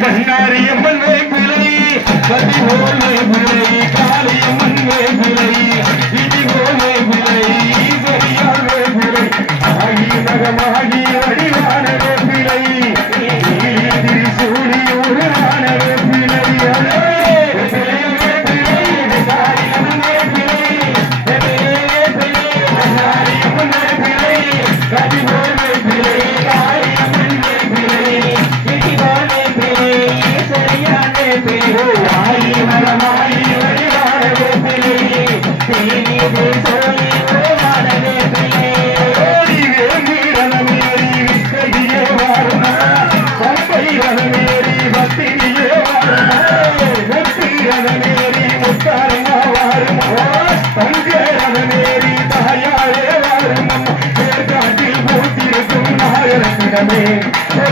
பண்ணாரியம்மன் வேப்பிலை பதிவோல் வேப்பிலை காளியம்மன் வேப்பிலை இடிவோல் வேப்பிலை சரியால் வேப்பிலை ஆகி நகமாகி வடிவான வேப்பிலை சூடி உருவான வேப்பிலை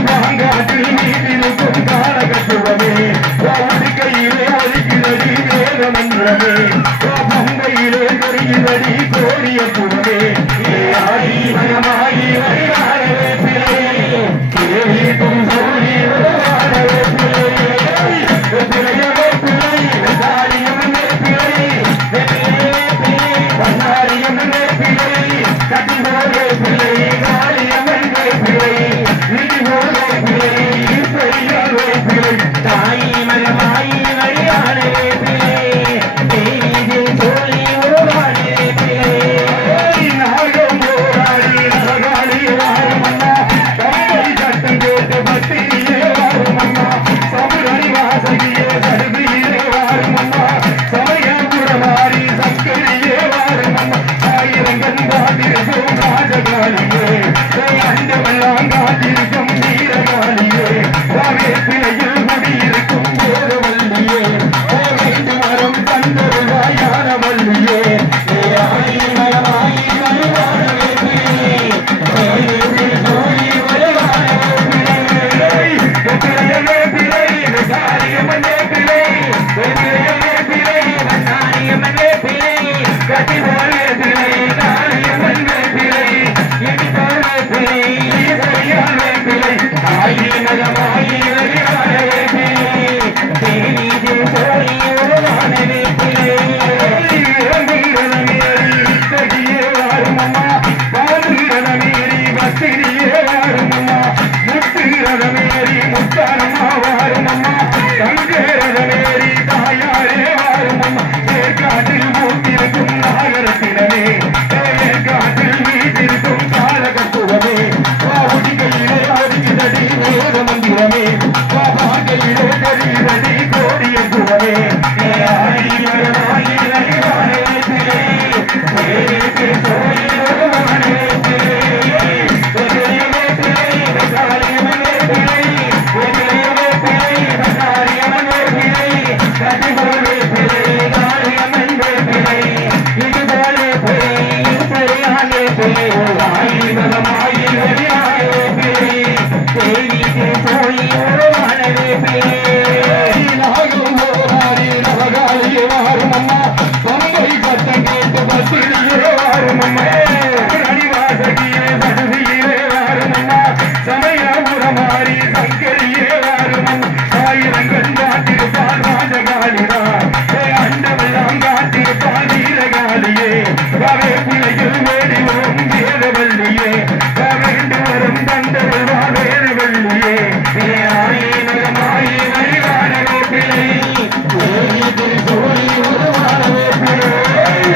மாங்காட்டில் நீட்டிருக்கும் காலகட்டுவமே கையிலே அழிக்கிறடி வேத மந்திரமே பொங்கையிலே தெரிகிறடி கோரிய புறமே ஆகி மயமாகி வழியாடவே பிள்ளை வீட்டும் சொல்லி விளையாடவே பிள்ளை பிள்ளையவே பிள்ளை காரியமே பிள்ளை பண்ணாரியமே பிள்ளை கட்டினோரே பிள்ளை காரியமன் பிள்ளை தாய் மரமாயி வழியாடவே பிள்ளை சொல்லி உருவாடவே பிள்ளை நாகம் போராடி நலகாளி வாரும் அண்ணா கம்பை சட்டம் கேட்டு பக்தியிலே வாரும் அண்ணா சபுரணி வாசகியே சடுதியிலே வாரும் அண்ணா சமயபுரமாரி சங்கரியே வாரும் அண்ணா ஆயிரங்கன் காத்திருக்கும் ராஜகாளியே அண்டமெல்லாம் காத்திருக்கும் வீரகாளியே பிள்ளையில் குடியிருக்கும் போதவல்லியே மரம் தந்தருவாயான வல்லியே Thank you.